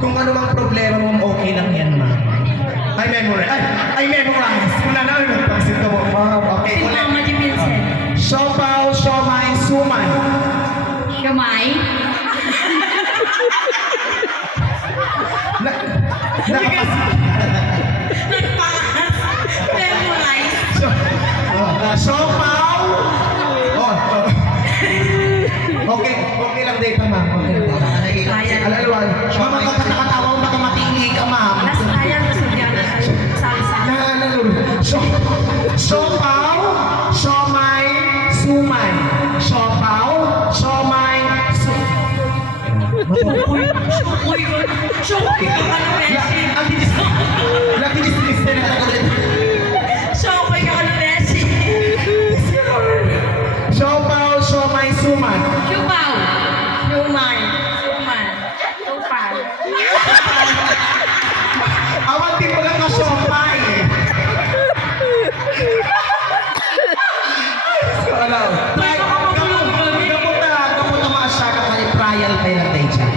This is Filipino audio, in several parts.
Kung ano mang problema mo, okay lang yan, ma'am. I memorize. Wala na, nagpagsit ko mo, ma'am. Okay, Si ulit. Mama Di Vincent. Siopaw, siomay, suman. Siomay. Nakakas... Nagpakas. Memorize. Siopaw. Okay lang dito, ma'am. Okay lang. Alalawan. Ma'am, magkakatawa mo, baka matinggi ka, ma'am. Alas tayo. Gusto niya na salsa. Siopaw, siomay, suman. Siopaw, siomay, suman. Uy. Shokoy ka ka na, Messi. Lagi distriste na ulit. Shokoy ka ka na, Messi. Siopaw, siomay, suman. Siupaw. Siumay. Suman. Supal. Awanti mo lang ka siomay. Alam. Kapunta maasya ka kay trial kay lang tayo dyan.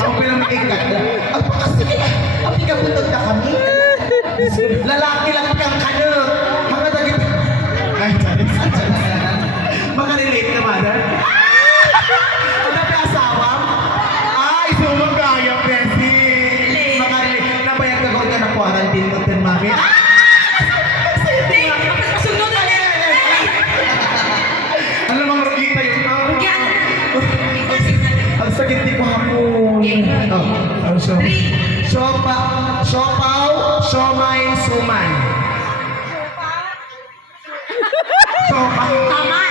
Ako pa lang nag-ikat. Ang pikapuntag na kami. Lalaki lang kang kanok. Mga tagit. Ay, makarelate ka ba na? Ano pa asawa? Ay, sumagaya, Bessie. Makarelate. Nabayag ka ko na quarantine mo din, mami. Sunod na yan. Ano mga rugita yun? Yan. Ang sakit di ko hapon. Oh, sorry. Siopaw, siomay, suman. Siopaw. Tama.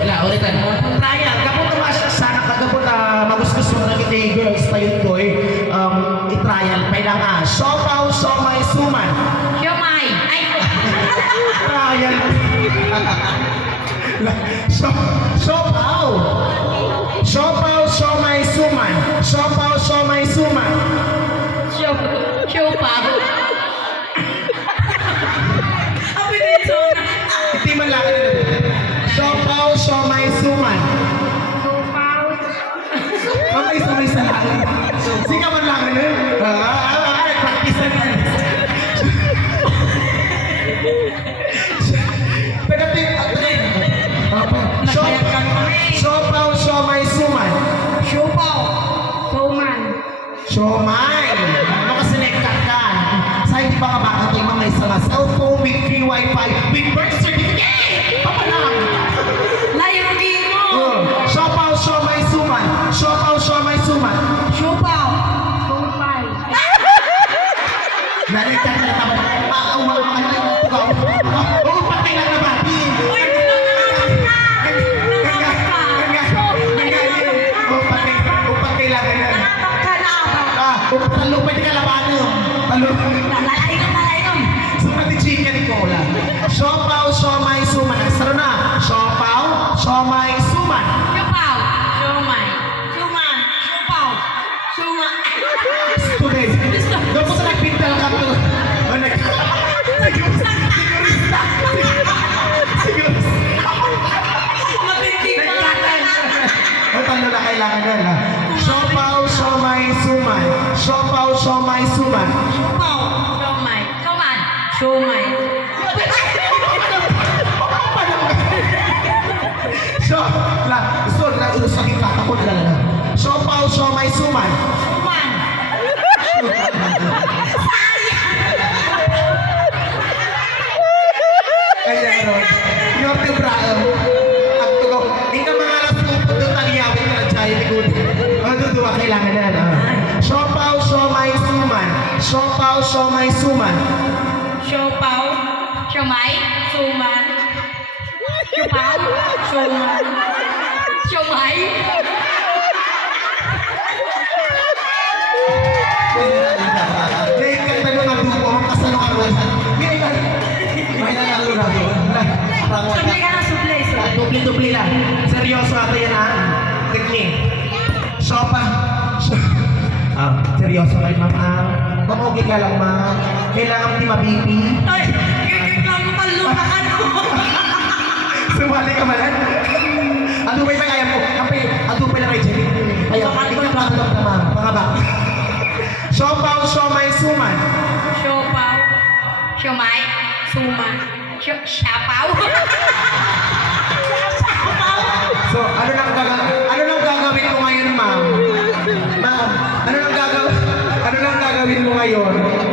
Wala, ulitan. Trial, kapag naman sana kagapon na magustos mo na kita girls na yun ko i-trial. Kailangan siopaw, siomay, suman. Siomay. Ay. Trial. Siopaw. Siopaw, siomay, suman. Siopaw, siomay, suman. Siupaw. Ang pinito na. Hindi man lang nila. Siopaw, siomay, suman. Siupaw. Mamay sumay sa lang. Sika man lang nila. Practice na yan. Siopaw, siomay, suman. Siupaw. Suman. Siomay! Ano kasi nektar ka? Sa hindi ba nga baka tayo may sama cellphone with free wifi with birth certificate? Papa lang! Layunin mo. Siopaw, siomay, suman. Siopaw, siomay, suman. Siupaw. Sumpay. Narinig na tama. Uwag ka na yung tugaw. Oo, patay lang naman. Uy, nanganganak ka. Nanganganak ka. Patay lang na. Nanganganak ka na ako. Talupay ka labanon. Talupay. Lalainom. Sumat ni Chica Nicola. Siopaw, siomay, suman. Saro na. Siopaw, siomay, suman. Siupaw. Siumay. Suman. Siupaw. Suman. Student. Doon po sa nagpintal ka to. Sigurista. Mabinting ka na. Ang talo na kailangan na lang. Siopaw, siomay, suman. Siopaw, siomay, suman. Siupaw. Siumay. Suman. Siumay. Sakit katakot lang na. Siopaw, siomay, suman. Suman. Kaya ron. Yung tibrao. Ang tugaw. Hindi ka mga alas kung doon taliyawin mo na dyan. Ano duduwa kailangan na. Siopaw, siomay, suman. Siopaw, siomay, suman. Siupaw. Siumay. Suman. Siupaw. Suman. Siumay. May katanong ang dupo. Ang kasano ka ron. May nangalurado. Suplay ka na, suplay. Dupli-dupli lang. Seryoso ata yan ha. Tigni. Siopaw. Seryoso kayo ma'am. Mamugi ka lang ma'am. Kailangan di mabibi. Ay, ikaw paluka ka no. Sumali ka man. Adupay pa kaya mo. Kapay, adupay lang kay Jenny. Kaya, ikaw pa lang naman. mahaba. Siopaw, siomay, suman. Siopaw. Siomay. Suman. Siapaw. So, ano nang gagawin mo ngayon, ma'am? Ma'am, ano nang gagawin mo ngayon?